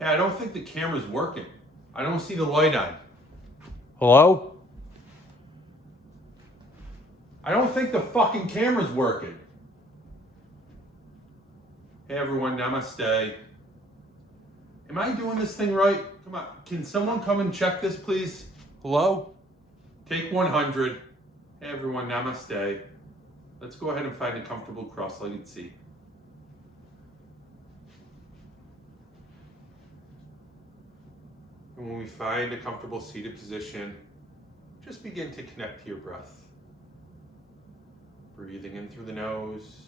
Hey, I don't think the camera's working. I don't see the light on. Hello? I don't think the fucking camera's working. Hey everyone, namaste. Am I doing this thing right? Come on, can someone come and check this, please? Hello? Take 100. Hey everyone, namaste. Let's go ahead and find a comfortable cross-legged seat. And when we find a comfortable seated position, just begin to connect to your breath. Breathing in through the nose,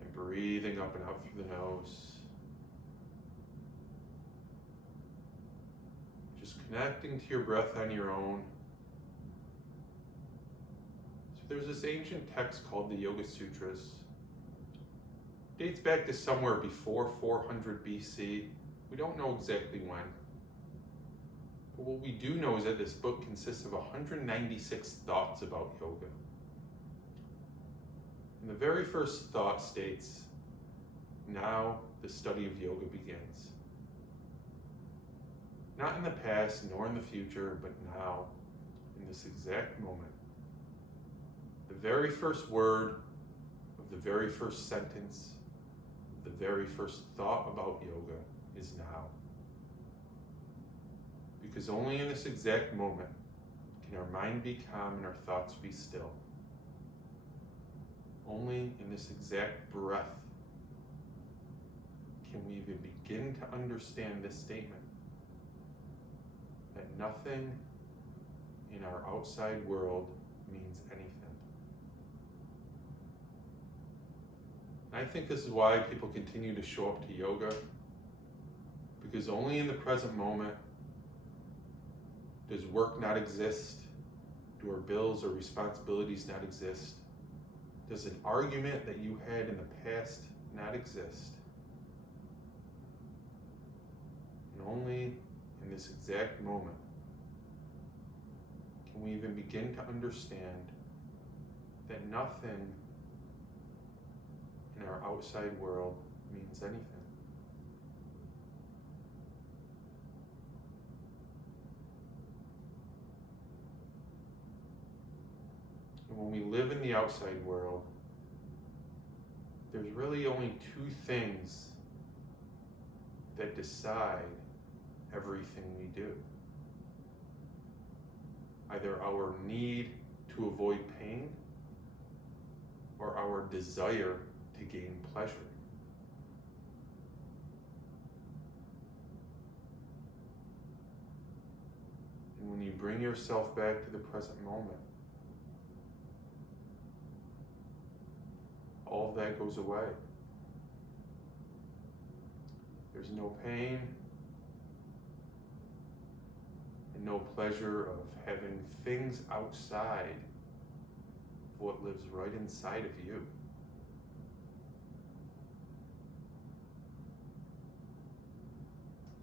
and breathing up and out through the nose. Just connecting to your breath on your own. So there's this ancient text called the Yoga Sutras. It dates back to somewhere before 400 BC. We don't know exactly when. But what we do know is that this book consists of 196 thoughts about yoga. And the very first thought states, now the study of yoga begins. Not in the past nor in the future, but now, in this exact moment. The very first word of the very first sentence, the very first thought about yoga is now. Because only in this exact moment can our mind be calm and our thoughts be still. Only in this exact breath can we even begin to understand this statement, that nothing in our outside world means anything. And I think this is why people continue to show up to yoga, because only in the present moment does work not exist, do our bills or responsibilities not exist, does an argument that you had in the past not exist. And only in this exact moment can we even begin to understand that nothing in our outside world means anything. And when we live in the outside world, there's really only two things that decide everything we do. Either our need to avoid pain or our desire to gain pleasure. And when you bring yourself back to the present moment, all of that goes away. There's no pain and no pleasure of having things outside of what lives right inside of you.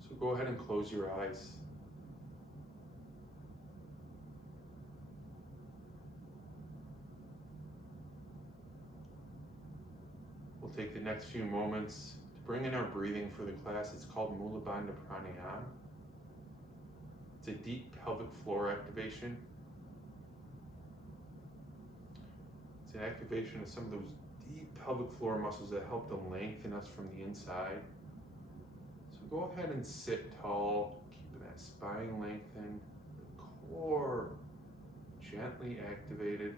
So go ahead and close your eyes. We'll take the next few moments to bring in our breathing for the class. It's called Mula Bandha Pranayama. It's a deep pelvic floor activation. It's an activation of some of those deep pelvic floor muscles that help to lengthen us from the inside. So go ahead and sit tall, keeping that spine lengthened, the core gently activated.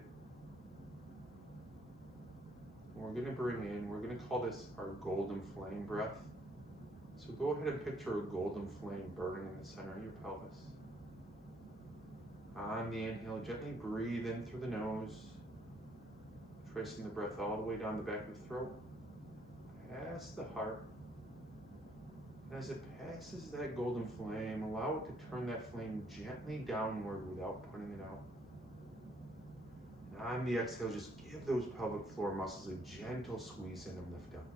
We're going to bring in, we're going to call this our golden flame breath. So go ahead and picture a golden flame burning in the center of your pelvis. On the inhale, gently breathe in through the nose, tracing the breath all the way down the back of the throat, past the heart. And as it passes that golden flame, allow it to turn that flame gently downward without putting it out. On the exhale, just give those pelvic floor muscles a gentle squeeze in and lift up.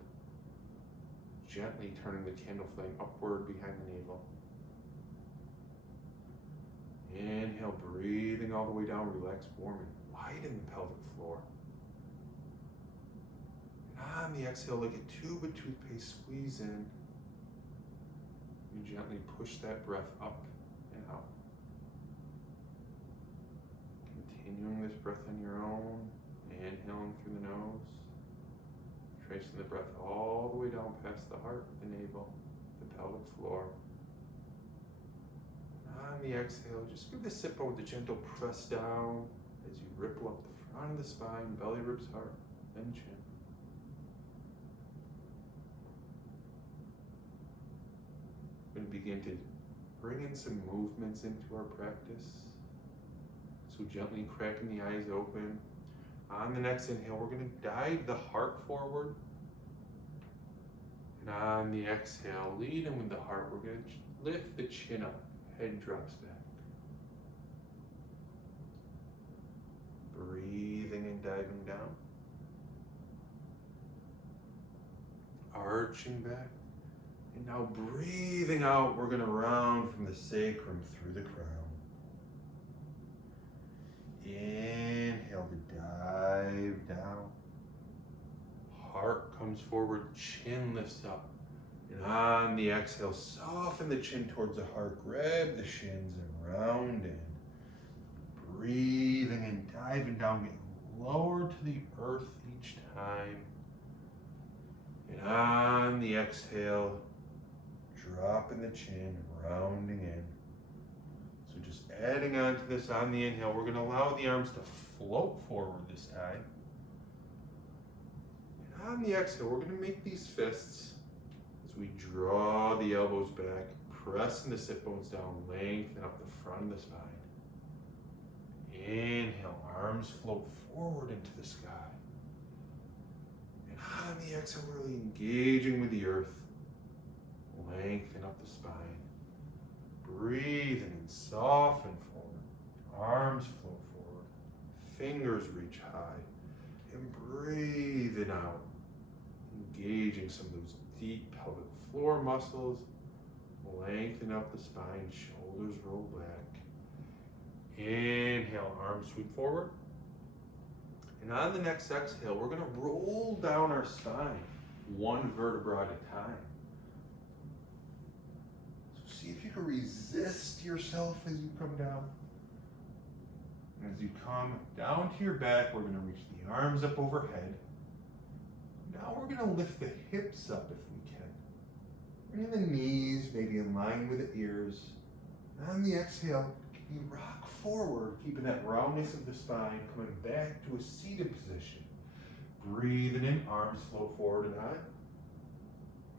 Gently turning the candle flame upward behind the navel. Inhale, breathing all the way down, relax, warm, and widen the pelvic floor. And on the exhale, like a tube of toothpaste, squeeze in, You gently push that breath up and out. Continuing this breath on your own, inhaling through the nose, tracing the breath all the way down past the heart, the navel, the pelvic floor. On the exhale, just give the sit bone a gentle press down as you ripple up the front of the spine, belly, ribs, heart, then chin. We're going to begin to bring in some movements into our practice. So gently cracking the eyes open. On the next inhale, we're going to dive the heart forward. And on the exhale, leading with the heart, we're going to lift the chin up. Head drops back. Breathing and diving down. Arching back. And now breathing out, we're going to round from the sacrum through the crown. Inhale to dive down. Heart comes forward, chin lifts up. And on the exhale, soften the chin towards the heart, grab the shins and round in. Breathing and diving down, getting lower to the earth each time. And on the exhale, dropping the chin, rounding in. So just adding on to this on the inhale, we're going to allow the arms to float forward this time. And on the exhale, we're going to make these fists. We draw the elbows back, pressing the sit bones down, lengthen up the front of the spine. Inhale, arms float forward into the sky. And on the exhale, really engaging with the earth. Lengthen up the spine. Breathing and soften forward. Arms float forward. Fingers reach high. And breathing out. Engaging some of those deep pelvic floor muscles, lengthen up the spine, shoulders roll back. Inhale, arms sweep forward. And on the next exhale, we're going to roll down our spine, one vertebra at a time. So see if you can resist yourself as you come down. And as you come down to your back, we're going to reach the arms up overhead. Now we're going to lift the hips up if we can. Bring the knees maybe in line with the ears. On the exhale, you rock forward, keeping that roundness of the spine, coming back to a seated position. Breathing in, arms float forward and high.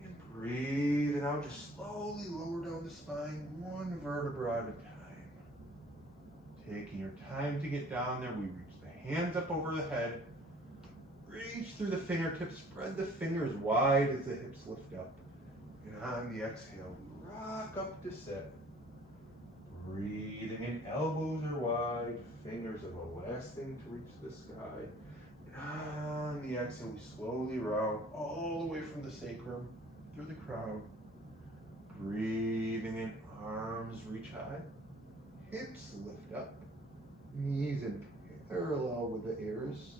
And breathing out, just slowly lower down the spine, one vertebra at a time. Taking your time to get down there, we reach the hands up over the head. Reach through the fingertips, spread the fingers wide as the hips lift up. And on the exhale, rock up to sit. Breathing in, elbows are wide, fingers are the last thing to reach the sky. And on the exhale, we slowly round all the way from the sacrum through the crown. Breathing in, arms reach high, hips lift up, knees in parallel with the ears.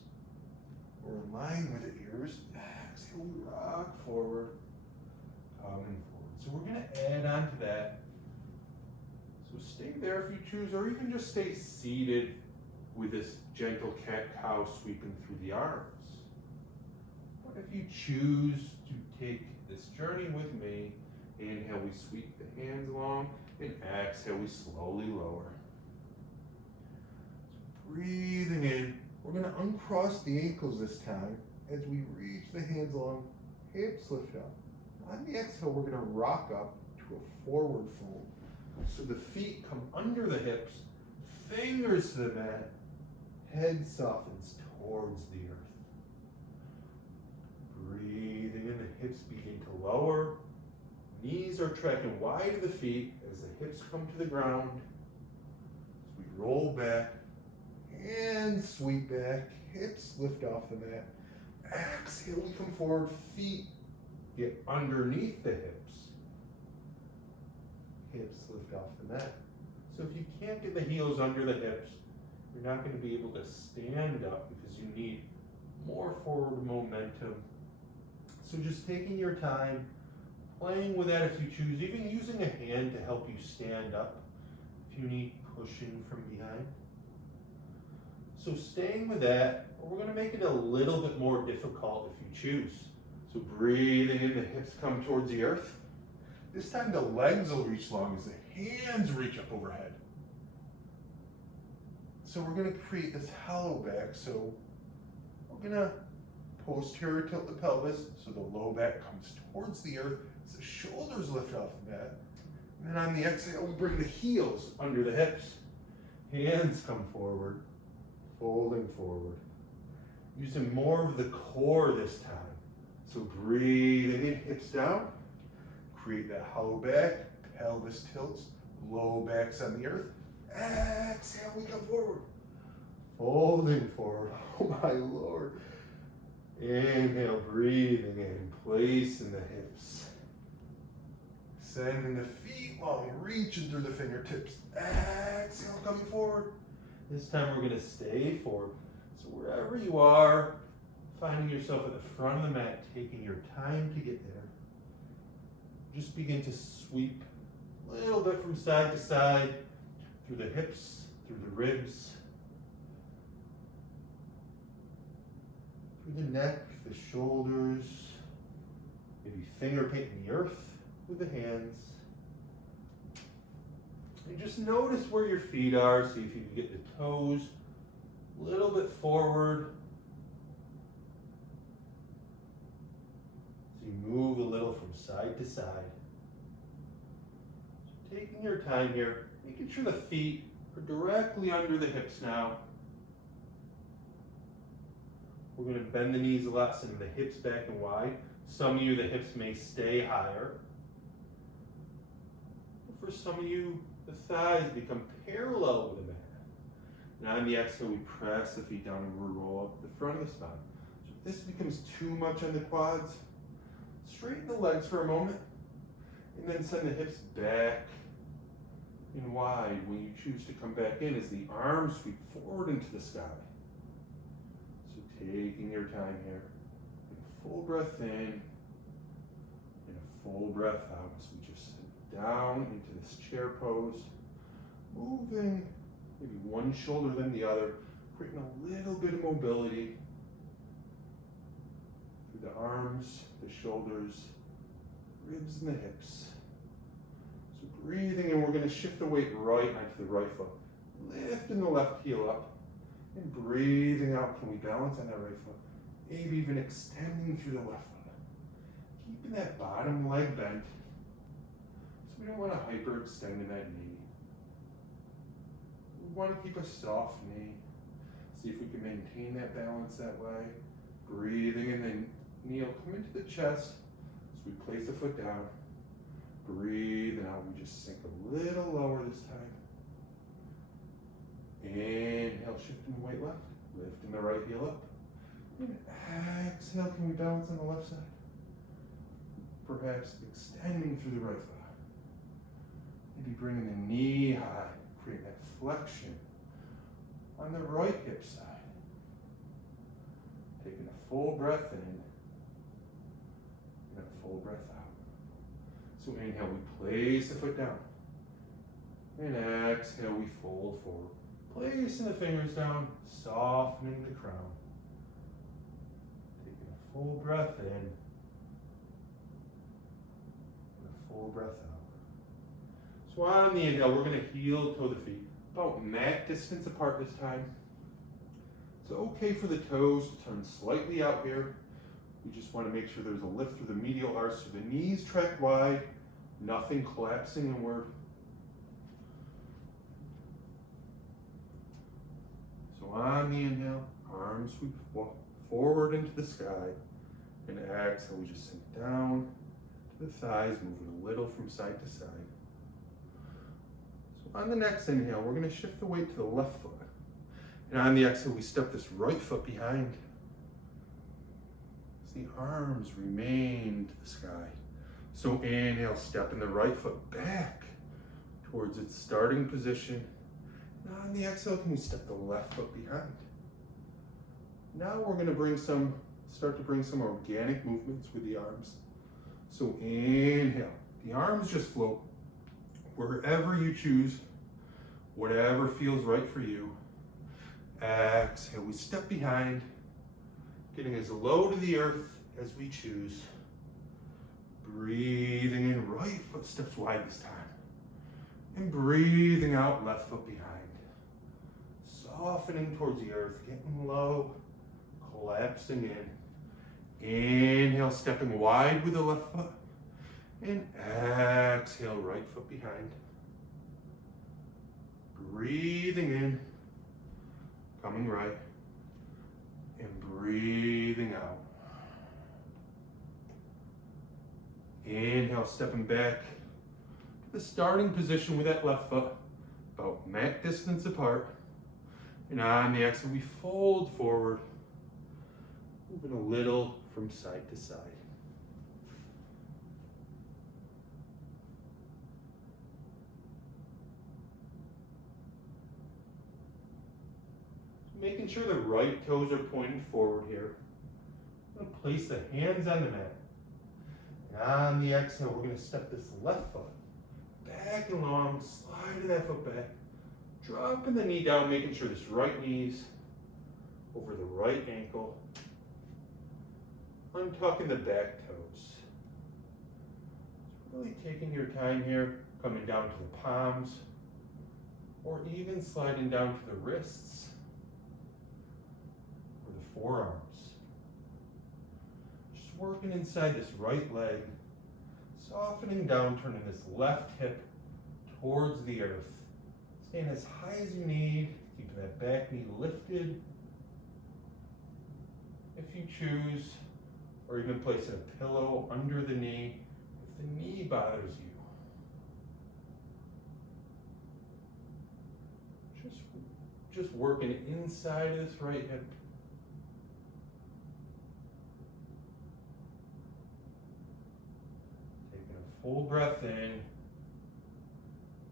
Or in line with the ears. Exhale, we rock forward, coming forward. So we're going to add on to that. So stay there if you choose, or even just stay seated with this gentle cat-cow sweeping through the arms. But if you choose to take this journey with me, inhale, we sweep the hands along, and exhale, we slowly lower. So breathing in. We're going to uncross the ankles this time as we reach the hands along, hips lift up. On the exhale, we're going to rock up to a forward fold. So the feet come under the hips, fingers to the mat, head softens towards the earth. Breathing in, the hips begin to lower. Knees are tracking wide of the feet as the hips come to the ground. As we roll back, and sweep back, hips lift off the mat. Exhale, we come forward, feet get underneath the hips. Hips lift off the mat. So if you can't get the heels under the hips, you're not going to be able to stand up because you need more forward momentum. So just taking your time, playing with that if you choose, even using a hand to help you stand up if you need pushing from behind. So staying with that, we're going to make it a little bit more difficult if you choose. So breathing in, the hips come towards the earth. This time the legs will reach long as the hands reach up overhead. So we're going to create this hollow back. So we're going to posterior tilt the pelvis so the low back comes towards the earth as the shoulders lift off the mat. And then on the exhale, we bring the heels under the hips. Hands come forward, folding forward. Using more of the core this time. So breathing in, hips down. Create that hollow back, pelvis tilts, low back's on the earth. Exhale, we come forward. Folding forward, oh my Lord. Inhale, breathing in, placing the hips. Sending the feet long, reaching through the fingertips. Exhale, coming forward. This time we're going to stay forward. So wherever you are, finding yourself at the front of the mat, taking your time to get there. Just begin to sweep a little bit from side to side, through the hips, through the ribs, through the neck, the shoulders, maybe finger painting the earth with the hands. And just notice where your feet are, see if you can get the toes a little bit forward. So you move a little from side to side. So taking your time here, making sure the feet are directly under the hips now. We're going to bend the knees a lot, sending the hips back and wide. Some of you, the hips may stay higher. For some of you, the thighs become parallel with the mat. And on the exhale, we press the feet down and we roll up the front of the spine. So if this becomes too much on the quads, straighten the legs for a moment, and then send the hips back and wide when you choose to come back in as the arms sweep forward into the sky. So taking your time here, and a full breath in, and a full breath out as we just sit down into this chair pose, moving maybe one shoulder then the other, creating a little bit of mobility through the arms, the shoulders, ribs and the hips. So breathing in, we're going to shift the weight right onto the right foot, lifting the left heel up, and breathing out. Can we balance on that right foot? Maybe even extending through the left foot. Keeping that bottom leg bent. So we don't want to hyperextend in that knee. We want to keep a soft knee. See if we can maintain that balance that way. Breathing and then knee will come into the chest. So we place the foot down. Breathe and out. We just sink a little lower this time. Inhale, shifting the weight left. Lifting the right heel up. And exhale, can we balance on the left side? Perhaps extending through the right foot. Maybe bringing the knee high. Create that flexion on the right hip side. Taking a full breath in and a full breath out. So inhale, we place the foot down. And exhale, we fold forward. Placing the fingers down, softening the crown. Taking a full breath in and a full breath out. So on the inhale, we're going to heel toe the feet about mat distance apart this time. It's okay for the toes to turn slightly out here. We just want to make sure there's a lift through the medial arch so the knees track wide, nothing collapsing inward. So on the inhale, arms sweep forward into the sky. And exhale, we just sink down to the thighs, moving a little from side to side. On the next inhale, we're going to shift the weight to the left foot. And on the exhale, we step this right foot behind. As the arms remain to the sky. So inhale, stepping the right foot back towards its starting position. Now on the exhale, can we step the left foot behind? Now we're going to start to bring some organic movements with the arms. So inhale, the arms just float wherever you choose, whatever feels right for you. Exhale, we step behind, getting as low to the earth as we choose. Breathing in, right foot steps wide this time. And breathing out, left foot behind. Softening towards the earth, getting low, collapsing in. Inhale, stepping wide with the left foot. And exhale, right foot behind. Breathing in, coming right. And breathing out. Inhale, stepping back to the starting position with that left foot, about mat distance apart. And on the exhale, we fold forward, moving a little from side to side. Making sure the right toes are pointing forward here. I'm going to place the hands on the mat. And on the exhale, we're going to step this left foot back and long, sliding that foot back, dropping the knee down, making sure this right knee's over the right ankle, untucking the back toes. Really taking your time here, coming down to the palms, or even sliding down to the wrists or the forearms. Just working inside this right leg, softening down, turning this left hip towards the earth. Staying as high as you need, keeping that back knee lifted. If you choose, or even placing a pillow under the knee if the knee bothers you. Just working inside of this right hip. Taking a full breath in, and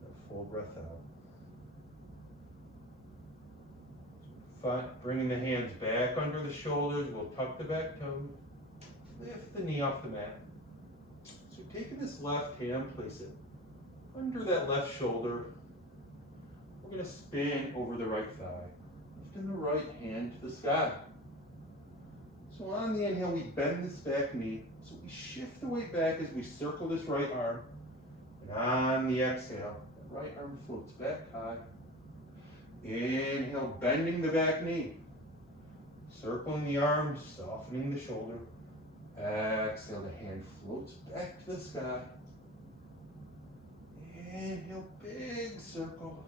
a full breath out. Bringing the hands back under the shoulders, we'll tuck the back toes, lift the knee off the mat. So taking this left hand, place it under that left shoulder. We're going to spin over the right thigh, lifting the right hand to the sky. So on the inhale, we bend this back knee, so we shift the weight back as we circle this right arm. And on the exhale, the right arm floats back high. Inhale, bending the back knee, circling the arms, softening the shoulder. Exhale, the hand floats back to the sky. Inhale, big circle.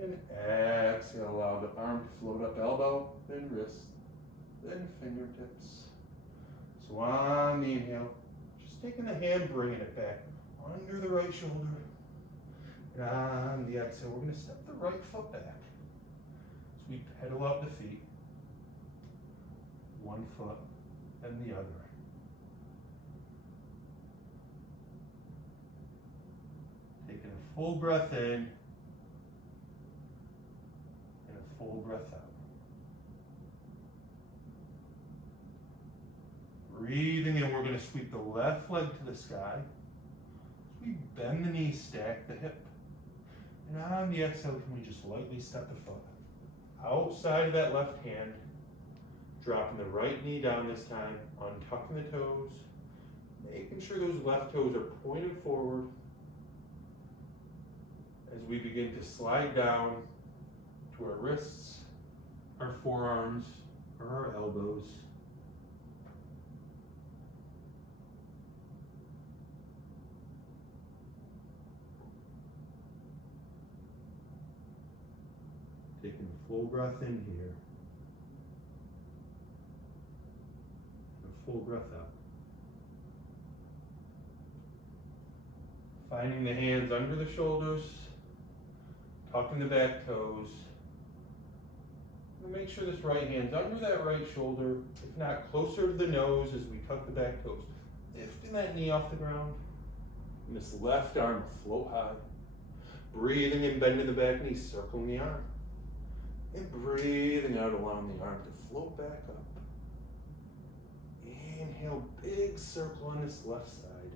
And exhale, allow the arm to float up, elbow, then wrist, then fingertips. So on the inhale, just taking the hand, bringing it back under the right shoulder. And on the exhale, we're going to step the right foot back. So we pedal out the feet, one foot and the other. Taking a full breath in and a full breath out. Breathing in, we're going to sweep the left leg to the sky. So we bend the knee, stack the hip. And on the exhale, can we just lightly step the foot outside of that left hand, dropping the right knee down this time, untucking the toes, making sure those left toes are pointed forward as we begin to slide down to our wrists, our forearms, or our elbows. Taking a full breath in here. A full breath out. Finding the hands under the shoulders, tucking the back toes. And make sure this right hand's under that right shoulder, if not closer to the nose as we tuck the back toes. Lifting that knee off the ground. And this left arm float high. Breathing in, bending the back knee, circling the arm. And breathing out, allowing the arm to float back up. Inhale, big circle on this left side.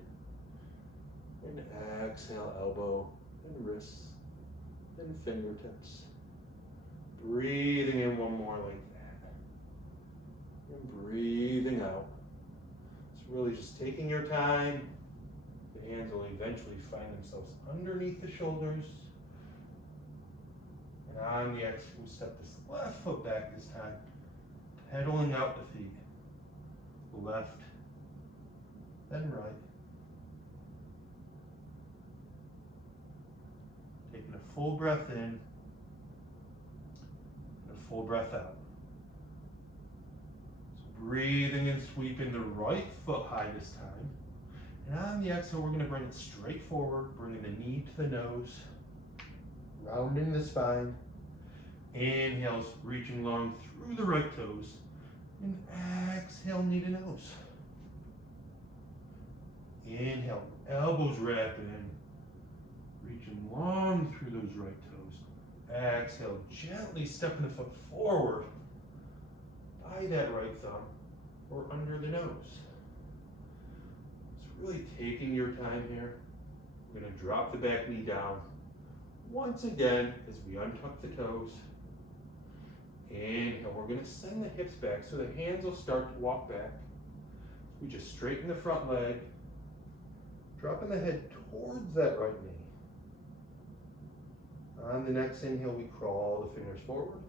And exhale, elbow and wrists and fingertips. Breathing in one more like that. And breathing out. It's really just taking your time. The hands will eventually find themselves underneath the shoulders. And on the exhale, we step this left foot back this time, pedaling out the feet. Left, then right. Taking a full breath in and a full breath out. So breathing and sweeping the right foot high this time. And on the exhale, we're going to bring it straight forward, bringing the knee to the nose, rounding the spine. Inhales, reaching long through the right toes. And exhale, knee to nose. Inhale, elbows wrap in, reaching long through those right toes. Exhale, gently stepping the foot forward by that right thumb or under the nose. So really taking your time here. We're going to drop the back knee down. Once again, as we untuck the toes. Inhale, we're going to send the hips back so the hands will start to walk back. We just straighten the front leg, dropping the head towards that right knee. On the next inhale, we crawl the fingers forward.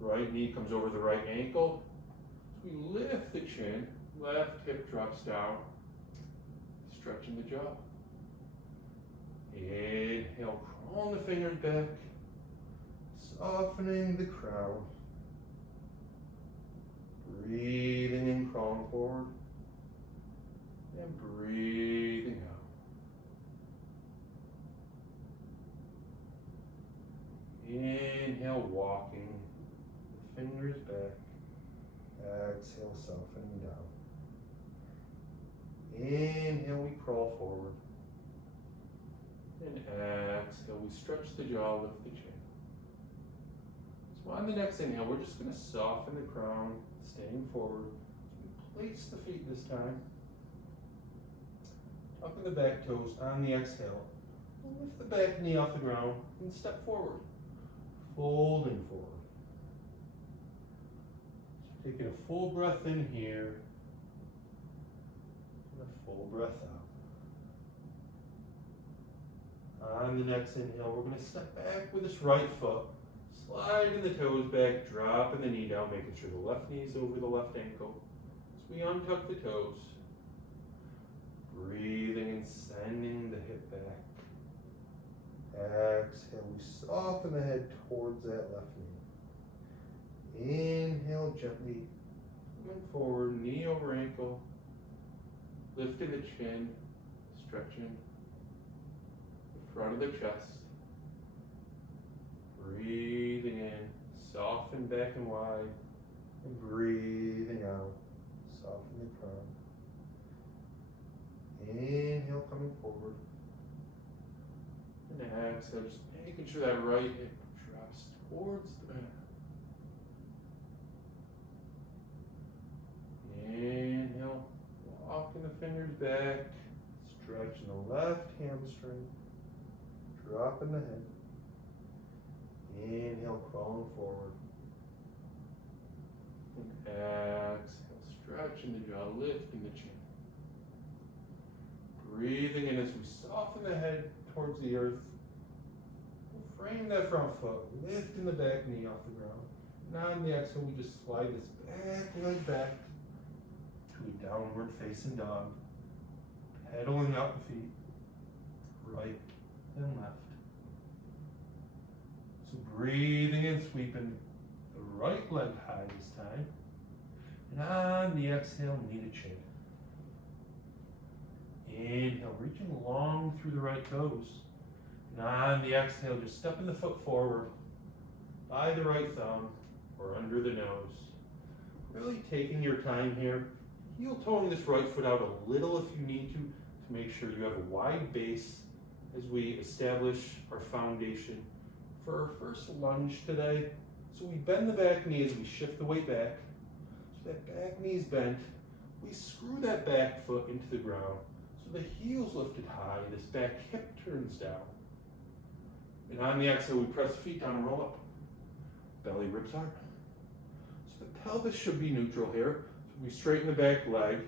Right knee comes over the right ankle. So we lift the chin, left hip drops down, stretching the jaw. Inhale, crawling the fingers back. Softening the crown. Breathing in, crawling forward. And breathing out. Inhale, walking. The fingers back. Exhale, softening down. Inhale, we crawl forward. And exhale, we stretch the jaw, lift the chin. So on the next inhale, we're just going to soften the crown, staying forward. So we place the feet this time. Tucking the back toes on the exhale. Lift the back knee off the ground and step forward. Folding forward. So taking a full breath in here. And a full breath out. On the next inhale, we're going to step back with this right foot. Sliding the toes back, dropping the knee down, making sure the left knee is over the left ankle. As we untuck the toes, breathing and sending the hip back. Exhale, we soften the head towards that left knee. Inhale, gently coming forward, knee over ankle, lifting the chin, stretching the front of the chest. Breathing in, soften back and wide, and breathing out, soften the crown. Inhale, coming forward. And exhale, just making sure that right hip drops towards the mat. Inhale, walking the fingers back, stretching the left hamstring, dropping the head. Inhale, crawling forward. And exhale, stretching the jaw, lifting the chin. Breathing in as we soften the head towards the earth. We'll frame that front foot, lifting the back knee off the ground. And on the exhale, we just slide this back leg back to a downward facing dog. Pedaling out the feet, right and left. So breathing in, sweeping the right leg high this time. And on the exhale, knee to chin. Inhale, reaching long through the right toes. And on the exhale, just stepping the foot forward by the right thumb or under the nose. Really taking your time here. Heel toning this right foot out a little if you need to make sure you have a wide base as we establish our foundation for our first lunge today. So we bend the back knee as we shift the weight back. So that back knee's bent. We screw that back foot into the ground so the heel's lifted high and this back hip turns down. And on the exhale, we press the feet down and roll up. Belly ribs hard. So the pelvis should be neutral here. So we straighten the back leg.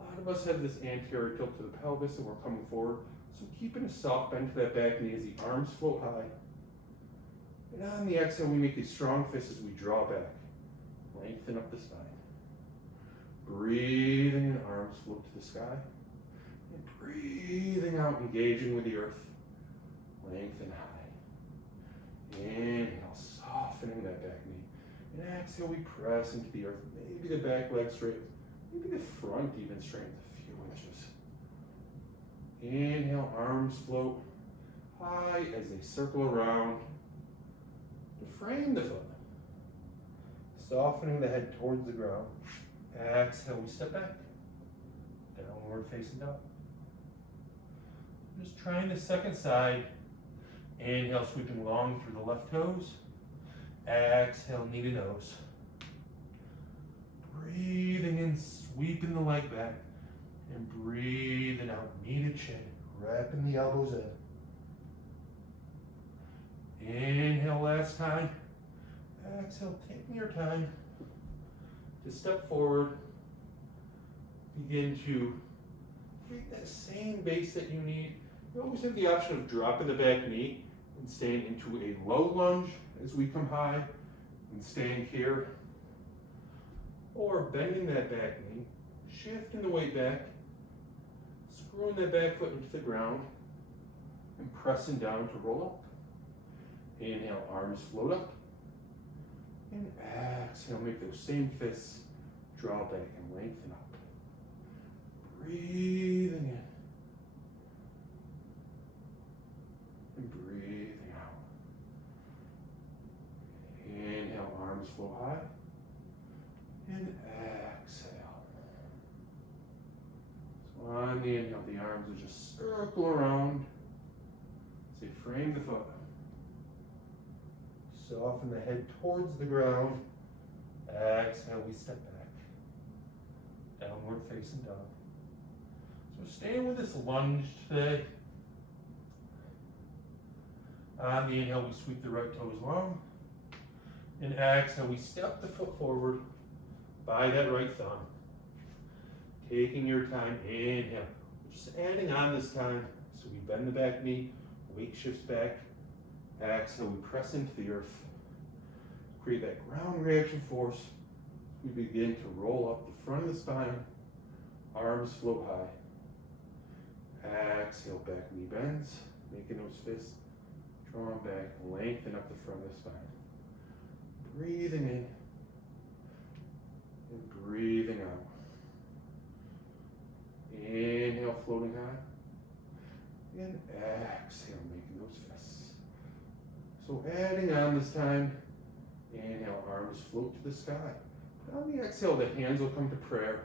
A lot of us have this anterior tilt to the pelvis and we're coming forward. So keeping a soft bend to that back knee as the arms float high. And on the exhale, we make these strong fists as we draw back. Lengthen up the spine. Breathing in, arms float to the sky. And breathing out, engaging with the earth. Lengthen high. Inhale, softening that back knee. And exhale, we press into the earth. Maybe the back leg straight. Maybe the front even straightens a few inches. Inhale, arms float high as they circle around. To frame the foot. Softening the head towards the ground. Exhale, we step back. Downward facing dog. Just trying the second side. Inhale, sweeping long through the left toes. Exhale, knee to nose. Breathing in, sweeping the leg back. And breathing out, knee to chin. Wrapping the elbows in. Inhale, last time. Exhale, taking your time to step forward. Begin to create that same base that you need. You always have the option of dropping the back knee and staying into a low lunge as we come high and staying here. Or bending that back knee, shifting the weight back, screwing that back foot into the ground, and pressing down to roll up. Inhale, arms float up. And exhale, make those same fists draw back and lengthen up. Breathing in. And breathing out. Inhale, arms flow high. And exhale. So on the inhale, the arms will just circle around. Say, frame the foot. Soften the head towards the ground. Exhale, we step back. Downward facing dog. So staying with this lunge today. On the inhale, we sweep the right toes long. And exhale, we step the foot forward by that right thumb. Taking your time, inhale. Just adding on this time. So we bend the back knee, weight shifts back. Exhale, we press into the earth. Create that ground reaction force. We begin to roll up the front of the spine. Arms float high. Exhale, back knee bends. Making those fists drawn back. Lengthen up the front of the spine. Breathing in. And breathing out. Inhale, floating high. And exhale, making those fists. So adding on this time, inhale, arms float to the sky. But on the exhale, the hands will come to prayer.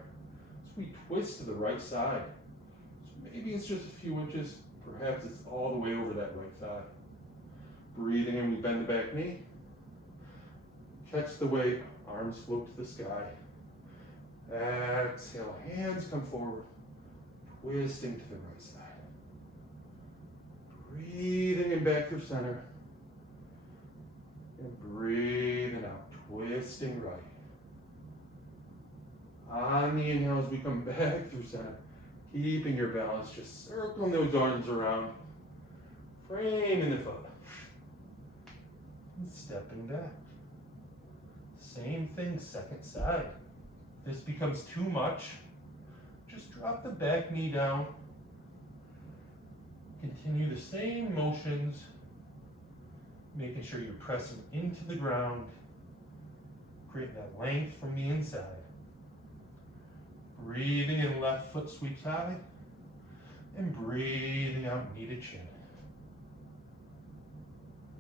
So we twist to the right side. So maybe it's just a few inches, perhaps it's all the way over that right thigh. Breathing in, we bend the back knee. Catch the weight, arms float to the sky. Exhale, hands come forward, twisting to the right side. Breathing in back through center. And breathing out, twisting right. On the inhale as we come back through center, keeping your balance, just circling those arms around, framing the foot, and stepping back. Same thing, second side. If this becomes too much, just drop the back knee down. Continue the same motions, making sure you're pressing into the ground, creating that length from the inside. Breathing in, left foot sweeps high, and breathing out, knee to chin.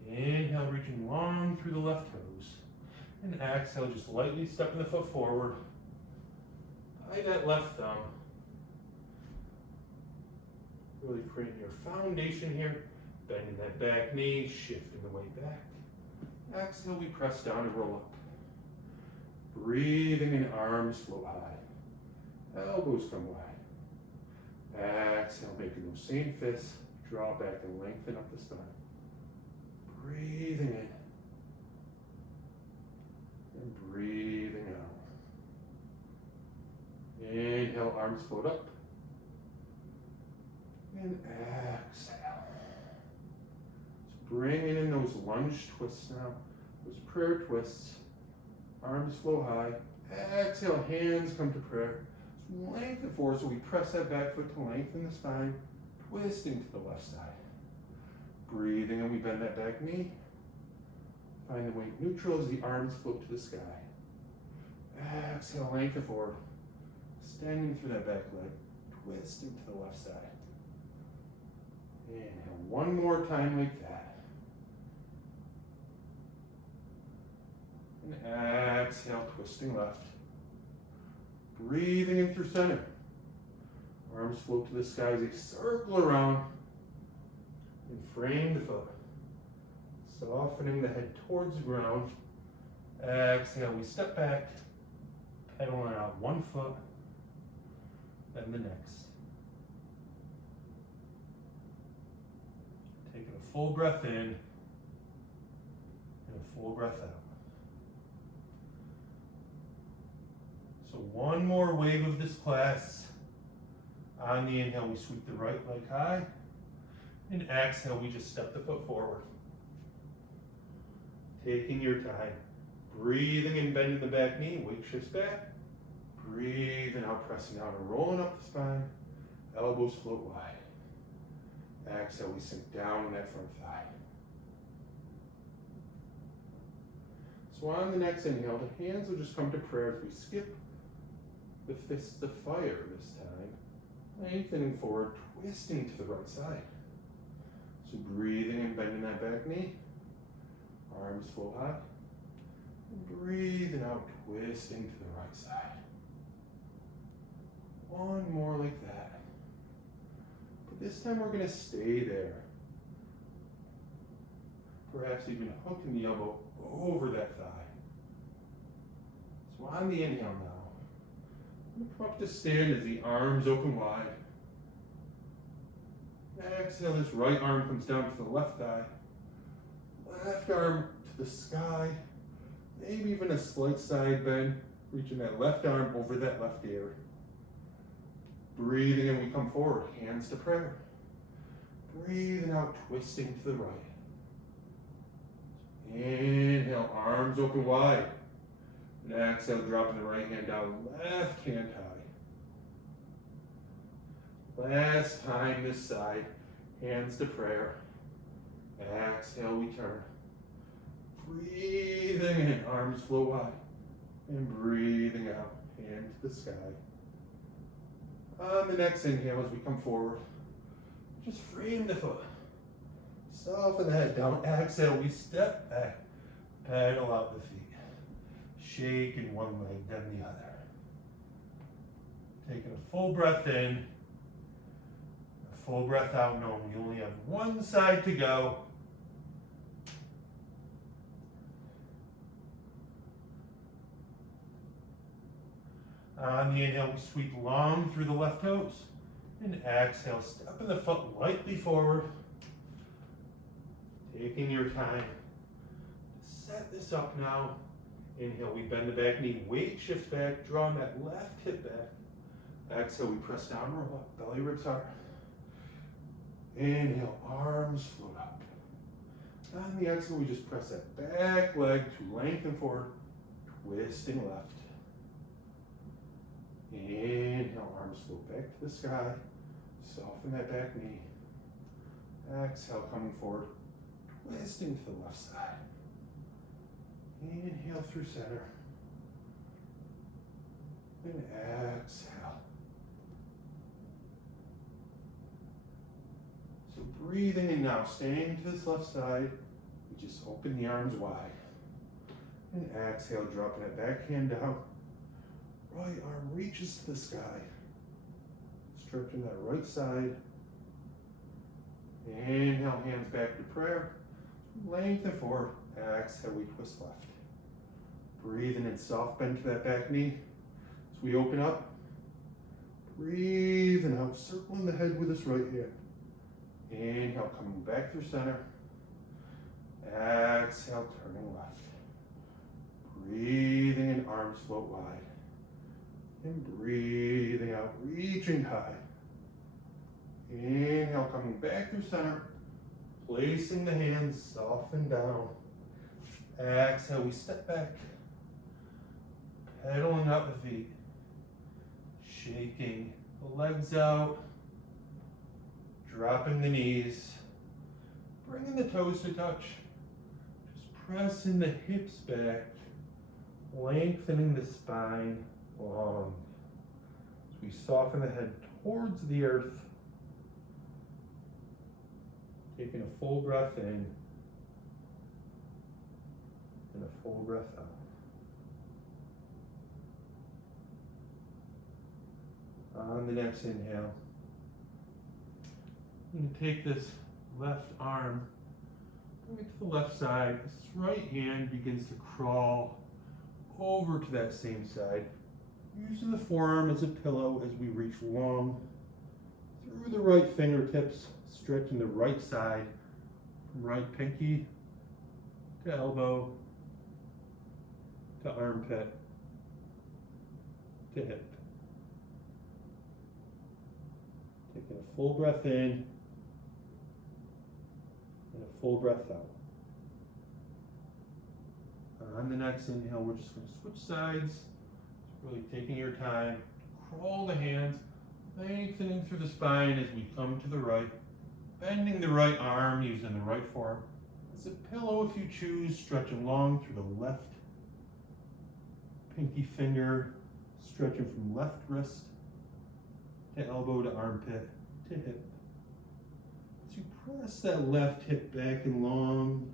Inhale, reaching long through the left toes, and exhale, just lightly stepping the foot forward by that left thumb. Really creating your foundation here, bending that back knee, shifting the weight back. Exhale, we press down and roll up. Breathing in, arms float high. Elbows come wide. Exhale, making those same fists. Draw back and lengthen up the spine. Breathing in. And breathing out. Inhale, arms float up. And exhale. Just bringing in those lunge twists now. Those prayer twists. Arms flow high. Exhale, hands come to prayer. Just lengthen forward, so we press that back foot to lengthen the spine. Twisting to the left side. Breathing, and we bend that back knee. Find the weight neutral as the arms float to the sky. Exhale, lengthen forward. Extending through that back leg. Twisting to the left side. Inhale, one more time like that. And exhale, twisting left. Breathing in through center. Arms float to the sky as they circle around and frame the foot. Softening the head towards the ground. Exhale, we step back, pedaling out one foot, then the next. Taking a full breath in and a full breath out. So one more wave of this class. On the inhale, we sweep the right leg high. And exhale, we just step the foot forward. Taking your time. Breathing and bending the back knee, weight shifts back. Breathing out, pressing out and rolling up the spine. Elbows float wide. Exhale, we sink down in that front thigh. So on the next inhale, the hands will just come to prayer as we skip the fists of fire this time. Lengthening forward, twisting to the right side. So breathing and bending that back knee. Arms float high. And breathing out, twisting to the right side. One more like that. But this time we're going to stay there. Perhaps even hooking the elbow over that thigh. So on the inhale now, I'm going to come up to stand as the arms open wide. Exhale, this right arm comes down to the left thigh. Left arm to the sky. Maybe even a slight side bend, reaching that left arm over that left ear. Breathing in, we come forward, hands to prayer. Breathing out, twisting to the right. Inhale, arms open wide. And exhale, dropping the right hand down, left hand high. Last time this side, hands to prayer. Exhale, we turn. Breathing in, arms flow wide. And breathing out, hand to the sky. On the next inhale, as we come forward, just frame the foot. Soften the head down. Exhale, we step back, pedal out the feet. Shaking one leg, then the other. Taking a full breath in, a full breath out, knowing we only have one side to go. On the inhale, we sweep long through the left toes. And exhale, stepping the foot lightly forward. Taking your time. Set this up now. Inhale, we bend the back knee, weight shifts back, drawing that left hip back. Exhale, we press down, roll up, belly ribs hard. Inhale, arms float up. On the exhale, we just press that back leg to lengthen forward, twisting left. Inhale, arms float back to the sky. Soften that back knee. Exhale, coming forward, twisting to the left side. Inhale through center. And exhale. So breathing in now, staying to this left side. We just open the arms wide. And exhale, dropping that back hand down. Right arm reaches to the sky. Stretching that right side. Inhale, hands back to prayer. Lengthen forward. Exhale, we twist left. Breathing in, soft bend to that back knee. As we open up, breathing out, circling the head with this right hand. Inhale, coming back through center. Exhale, turning left. Breathing in, arms float wide. And breathing out, reaching high. Inhale, coming back through center. Placing the hands soft and down. Exhale, we step back. Pedaling up the feet. Shaking the legs out. Dropping the knees. Bringing the toes to touch. Just pressing the hips back. Lengthening the spine long. As we soften the head towards the earth. Taking a full breath in. And a full breath out. On the next inhale, I'm going to take this left arm, bring it to the left side. This right hand begins to crawl over to that same side, using the forearm as a pillow as we reach long through the right fingertips, stretching the right side from right pinky to elbow to armpit to hip. Taking a full breath in and a full breath out. On the next inhale, we're just going to switch sides. Really taking your time. Crawl the hands, lengthening through the spine as we come to the right. Bending the right arm using the right forearm as a pillow if you choose. Stretching long through the left pinky finger. Stretching from left wrist to elbow to armpit to hip. As you press that left hip back and long.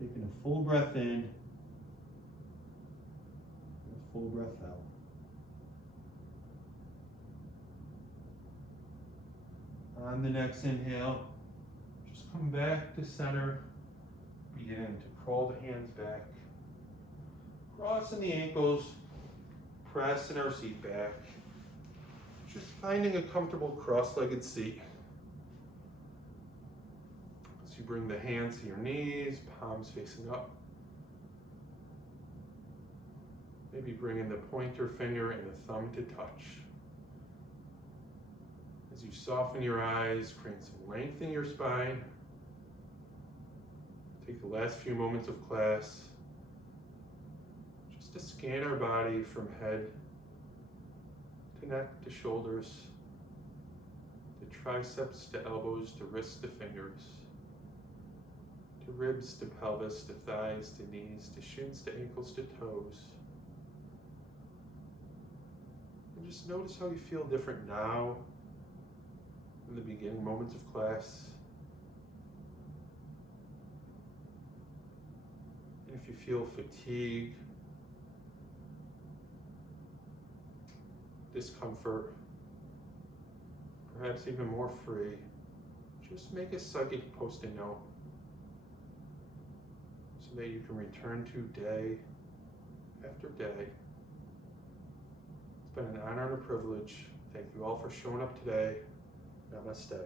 Taking a full breath in and a full breath out. On the next inhale, just come back to center, beginning to crawl the hands back. Crossing the ankles, pressing our seat back. Just finding a comfortable cross-legged seat. As you bring the hands to your knees, palms facing up. Maybe bringing the pointer finger and the thumb to touch. As you soften your eyes, create some length in your spine. Take the last few moments of class to scan our body from head to neck to shoulders, to triceps to elbows to wrists to fingers, to ribs to pelvis to thighs to knees to shins to ankles to toes. And just notice how you feel different now in the beginning moments of class. And if you feel fatigue, discomfort, perhaps even more free, just make a psychic post-it note so that you can return to day after day. It's been an honor and a privilege. Thank you all for showing up today. Namaste.